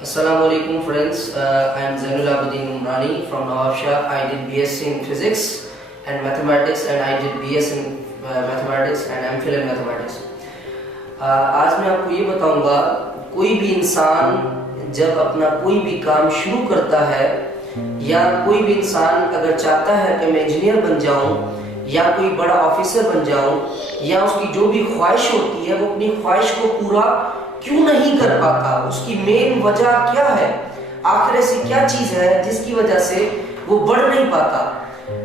Assalamu alaikum friends, I am Zainul Abidin Umrani from Nawab Shah. I did BSc in Physics and Mathematics and I did BS in Mathematics and MPhil in Mathematics. आज मैं आपको ये बताऊंगा, कोई भी इंसान जब अपना कोई भी काम शुरू करता है या कोई भी इंसान अगर चाहता है कि मैं इंजीनियर बन जाऊं या कोई बड़ा ऑफिसर बन जाऊं या उसकी जो भी ख्वाहिश होती है वो अपनी ख्वाहिश को पूरा क्यों नहीं कर पाता, उसकी मेन वजह क्या है, आखिर ऐसी क्या चीज है जिसकी वजह से वो बढ़ नहीं पाता।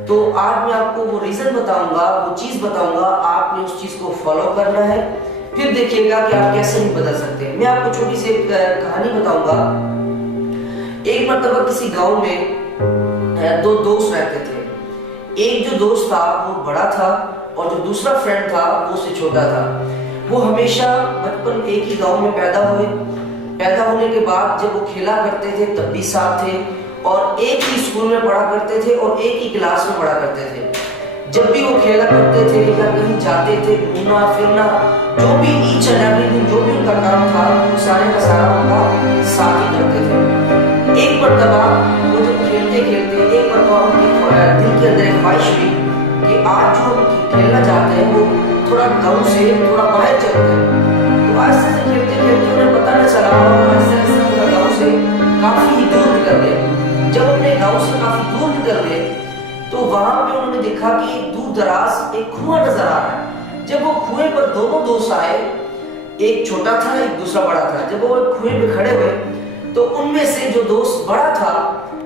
तो आज मैं आपको वो रीजन बताऊंगा, वो चीज बताऊंगा, आपने उस चीज को फॉलो करना है, फिर देखिएगा कि आप कैसे नहीं बदल सकते। मैं आपको छोटी सी एक कहानी बताऊंगा। एक मर्तबा किसी गांव में दो दोस्त रहते थे। एक जो दोस्त था वो बड़ा था और जो दूसरा फ्रेंड था वो उससे छोटा था। वो हमेशा बचपन एक ही गांव में पैदा हुए। पैदा होने के बाद जब वो खेला करते थे तब भी साथ थे और एक ही स्कूल में पढ़ा करते थे और एक ही क्लास में पढ़ा करते थे। जब भी वो खेला करते थे या कहीं जाते थे घूमना फिरना, जो भी ईच एंड एवरीथिंग जो भी उनका काम था वो सारे का सारा उनका साथ ही करते थे। एक मर्तबा वो जब खेलते खेलते एक मर्तबा उनके दिल के अंदर एक ख्वाहिश हुई कि आज जो हम खेलना चाहते हैं वो थोड़ा गांव से थोड़ा बाहर चलते हैं। तो ऐसे से खेलते खेलते उन्हें पता न चला और ऐसे ऐसे पूरा गांव से काफी ही दूर निकल गए। जब अपने गांव से काफी दूर निकल गए तो वहां पे उन्होंने देखा कि दूर दराज एक कुआं नजर आ रहा है। जब वो कुएं पर दोनों दोस्त आए, एक छोटा था एक दूसरा बड़ा था, जब वो कुएं पे खड़े हुए तो उनमें से जो दोस्त बड़ा था,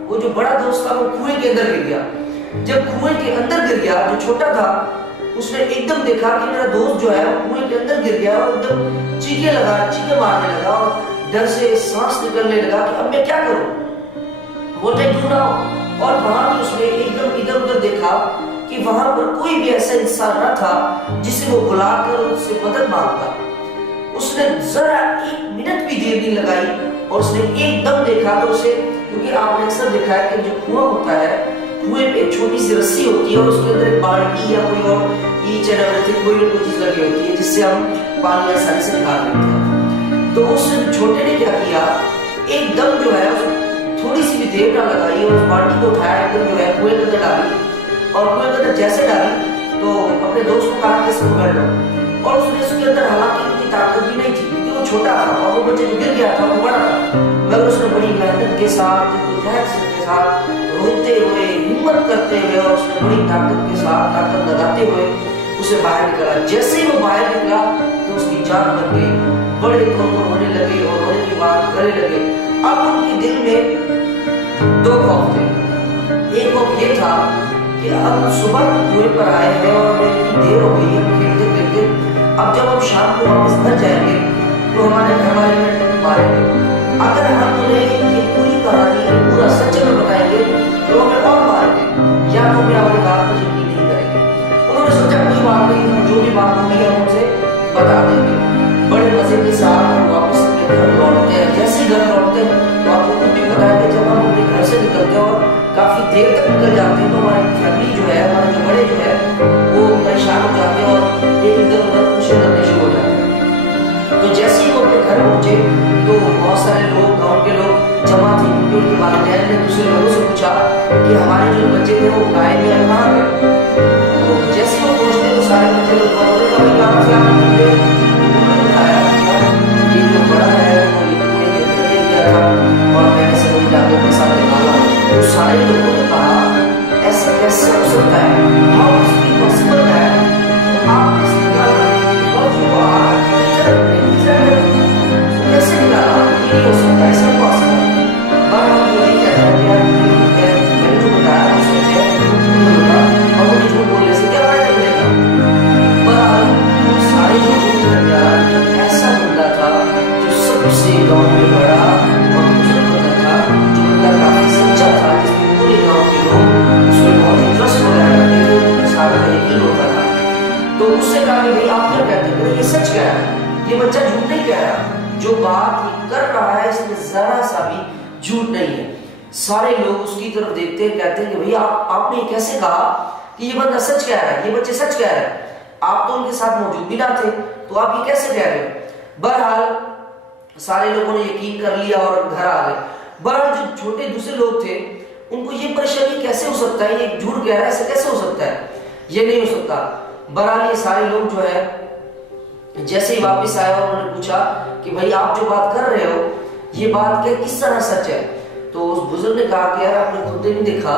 वो जो बड़ा दोस्त था वो कुएं के अंदर गिर गया। जब कुएं के अंदर गिर गया, जो छोटा था उसने एकदम देखा कि मेरा दोस्त जो है वो कुएं के अंदर गिर गया और एकदम चीखे मारने लगा और डर से सांस निकलने लगा कि अब मैं क्या करूं, व्हाट आई डू नाउ। और वहां पे उसने एकदम इधर उधर देखा कि वहां पर कोई भी ऐसा इंसान न था जिसे वो बुलाकर उससे मदद मांगता। उसने जरा एक मिनट भी देर नहीं लगाई और उसने एकदम देखा तो उसे, क्योंकि आपने अक्सर देखा है कि जो कुआं होता है कुएं पे एक छोटी सी रस्सी होती है और उसके अंदर एक बाल्टी या कोई और ईच एंड एवरीथिंग कोई ना कोई चीज लगी होती है जिससे हम पानी आसानी से निकाल लेते हैं। तो उस छोटे ने क्या किया, एकदम जो है थोड़ी सी भी देर ना लगाई और उस बाल्टी को उठाया, एकदम जो है कुएं के अंदर डाली और कुएं के अंदर जैसे डाली तो अपने दोस्त को कहा कि इसको पकड़ लो। और उसने उसके अंदर हालांकि इतनी ताकत भी नहीं थी क्योंकि वो छोटा था और वो बच्चे जो गिर गया था वो बड़ा था, मगर उसने बड़ी मेहनत के साथ के साथ रोते हुए हिम्मत करते हुए और उसने बड़ी ताकत के साथ ताकत लगाते हुए उसे बाहर निकाला। जैसे ही वो बाहर निकला तो उसकी जान बन गई, बड़े थोड़े होने लगे और होने की बात करने लगे। अब उनके दिल में दो खौफ थे। एक खौफ ये था कि अब सुबह कुएं पर आए हैं और इतनी देर हो गई है खेलते खेलते, अब जब हम शाम को वापस घर जाएंगे तो हमारे घर वाले मारेंगे। अगर हम उन्हें ये पूरी कहानी पूरा सच में बताएंगे तो हमें और मारेंगे या तो हमें हमारी बात को यकीन नहीं करेंगे। उन्होंने सोचा कोई बात नहीं, हम जो भी बात होगी हम उनसे बता देंगे। बड़े मजे के साथ हम वापस अपने घर लौटते हैं। जैसे ही घर लौटते हैं तो आपको खुद भी पता है कि जब हम अपने घर से निकलते हैं और काफी देर तक निकल जाते हैं तो हमारी फैमिली जो है, हमारे जो बड़े जो है वो परेशान हो जाते हैं और एक इधर उधर कुछ करने शुरू हो जाते हैं। तो जैसे ही वो अपने घर पहुंचे तो बहुत सारे लोग, गांव के लोग जमा थे, क्योंकि उनके वालिदैन ने दूसरे लोगों से पूछा कि हमारे जो बच्चे थे वो गायब हैं, कहाँ गए। तो जैसे वो पहुंचते तो सारे बच्चे लोग कहाँ से आए, उन्होंने बताया कि जो बड़ा है वो ये किया था और मैंने से वही जाकर के साथ निकाला। तो सारे लोगों ने कहा ऐसा कैसे हो सकता है, how is it possible that आपने निकाला और जो कैसे निकाला, ये नहीं हो सकता, ऐसा पॉसिबल। पर हम ये कहते हैं यार मैंने जो बताया वो सच है और वो झूठ बोलने से क्या फायदा मिलेगा। पर सारे लोगों के दरमियान ऐसा बंदा था जो सबसे गाँव में बड़ा और बुजुर्ग बंदा था, जो बंदा काफी सच्चा था, जिसमें पूरे गाँव के लोग उसमें बहुत ही ट्रस्ट वगैरह करते थे, सारा का यकीन होता था। तो उससे कहा कि भाई आप क्या कहते हो, ये सच कह रहा है, ये बच्चा झूठ नहीं कह रहा, जो बात कर रहा है इसमें जरा सा भी झूठ नहीं है। सारे लोग उसकी तरफ देखते हैं, कहते हैं कि भैया आपने कैसे कहा कि ये बंदा सच कह रहा है, ये बच्चे सच कह रहे हैं, आप तो उनके साथ मौजूद भी ना थे तो आप ये कैसे कह रहे हो। बहरहाल سارے لوگوں نے یقین کر لیا اور گھر آ گئے. بہرحال جو چھوٹے دوسرے لوگ تھے ان کو یہ پریشانی کیسے ہو سکتا ہے, یہ جھوٹ کہہ رہا ہے, ایسے کیسے ہو سکتا ہے, یہ نہیں ہو سکتا. بہرحال یہ سارے لوگ جو ہے جیسے ہی واپس آئے اور انہوں نے پوچھا کہ بھائی آپ جو بات کر رہے ہو یہ بات کیا کس طرح سچ ہے. تو اس بزرگ نے کہا کہ یار آپ نے خود نہیں دیکھا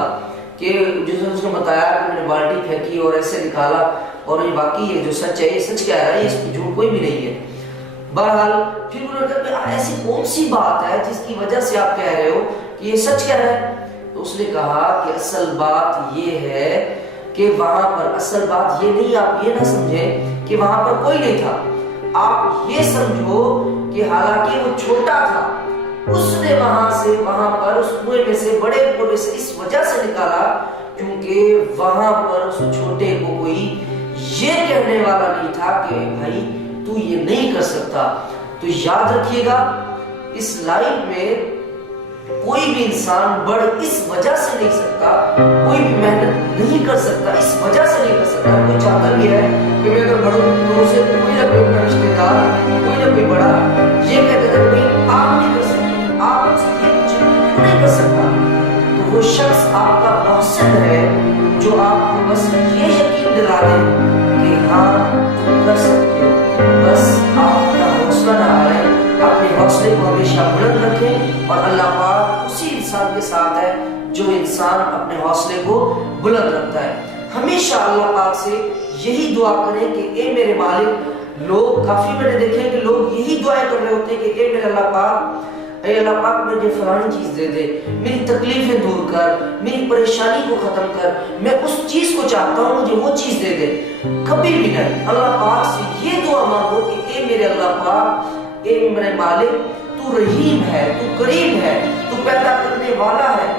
کہ جس نے بتایا کہ میں نے بالٹی پھینکی اور ایسے نکالا اور یہ باقی یہ جو سچ ہے یہ سچ کہہ رہا ہے, اس میں جھوٹ کوئی بھی نہیں ہے. بہرحال پھر انہوں نے کہا کہ ایسی کون سی بات ہے جس کی وجہ سے آپ کہہ رہے ہو کہ یہ سچ کہہ رہا ہے. تو اس نے کہا کہ اصل بات یہ ہے کہ وہاں پر اصل بات یہ نہیں, آپ یہ نہ سمجھیں کہ وہاں پر کوئی نہیں تھا, آپ یہ سمجھو کہ حالانکہ وہ چھوٹا تھا اس نے وہاں سے وہاں پر اس کنویں میں سے بڑے کنویں سے اس وجہ سے نکالا کیونکہ وہاں پر اس چھوٹے کو کوئی یہ کہنے والا نہیں تھا کہ بھائی تو یہ نہیں کر سکتا. تو یاد رکھیے گا اس لائف میں کوئی بھی انسان بڑھ اس وجہ سے نہیں سکتا, کوئی بھی محنت نہیں کر سکتا اس وجہ سے نہیں کر سکتا. کوئی چاہتا بھی ہے کہ میں اگر بڑھوں تو اسے کوئی نہ کوئی اپنا رشتے دار کوئی نہ کوئی بڑا یہ کہتے تھے کہ آپ نہیں کر سکتے, آپ ان سے یہ کچھ نہیں کر سکتا. تو وہ شخص آپ کا محسن ہے جو آپ کو بس یہ یقین دلا دے کہ ہاں تم کر سکتے ہو, بس آپ کا حوصلہ نہ ہارے, اپنے حوصلے کو ہمیشہ بلند رکھیں. اور اللہ پاک اسی انسان کے ساتھ ہے جو انسان اپنے حوصلے کو بلند رکھتا ہے. ہمیشہ اللہ پاک سے یہی دعا کریں کہ اے میرے مالک. لوگ کافی میں نے دیکھے کہ لوگ یہی دعائیں کر رہے ہوتے ہیں کہ اے میرے اللہ پاک, اے اللہ پاک مجھے فلانی چیز دے دے, میری تکلیفیں دور کر, میری پریشانی کو ختم کر, میں اس چیز کو چاہتا ہوں مجھے وہ چیز دے دے. کبھی بھی نہیں. اللہ پاک سے یہ دعا مانگو کہ اے میرے اللہ پاک, اے میرے مالک, تو رحیم ہے, تو کریم ہے, تو پیدا کرنے والا ہے,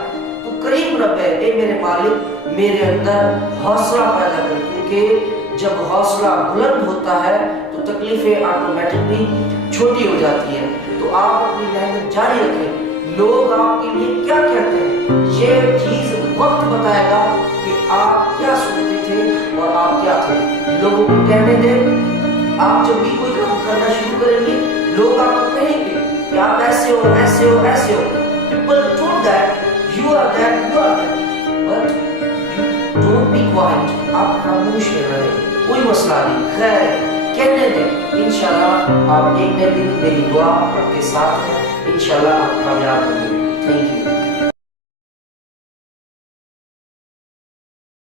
تو کریم رب ہے. اے میرے مالک میرے اندر حوصلہ پیدا کر, کیونکہ جب حوصلہ بلند ہوتا ہے تو تکلیفیں آٹومیٹکلی چھوٹی ہو جاتی ہیں. تو آپ اپنی محنت جاری رکھیں. لوگ آپ کے لیے کیا کہتے ہیں یہ چیز وقت بتائے گا کہ آپ کیا سنتے تھے اور آپ کیا تھے. لوگوں کو کہنے دیں. آپ جب بھی کوئی کام کرنا شروع کریں گے لوگ آپ کو کہیں گے کہ آپ ایسے ہو ایسے ہو ایسے ہو. People told that you are that, you are that, but you don't be quiet. آپ خاموش رہیں, کوئی مسئلہ نہیں, خیر کہنے دیں. انشاءاللہ آپ ایک نہ ایک دن میری دعا آپ کے ساتھ ہے, انشاءاللہ آپ کامیاب ہوں گے. Thank you.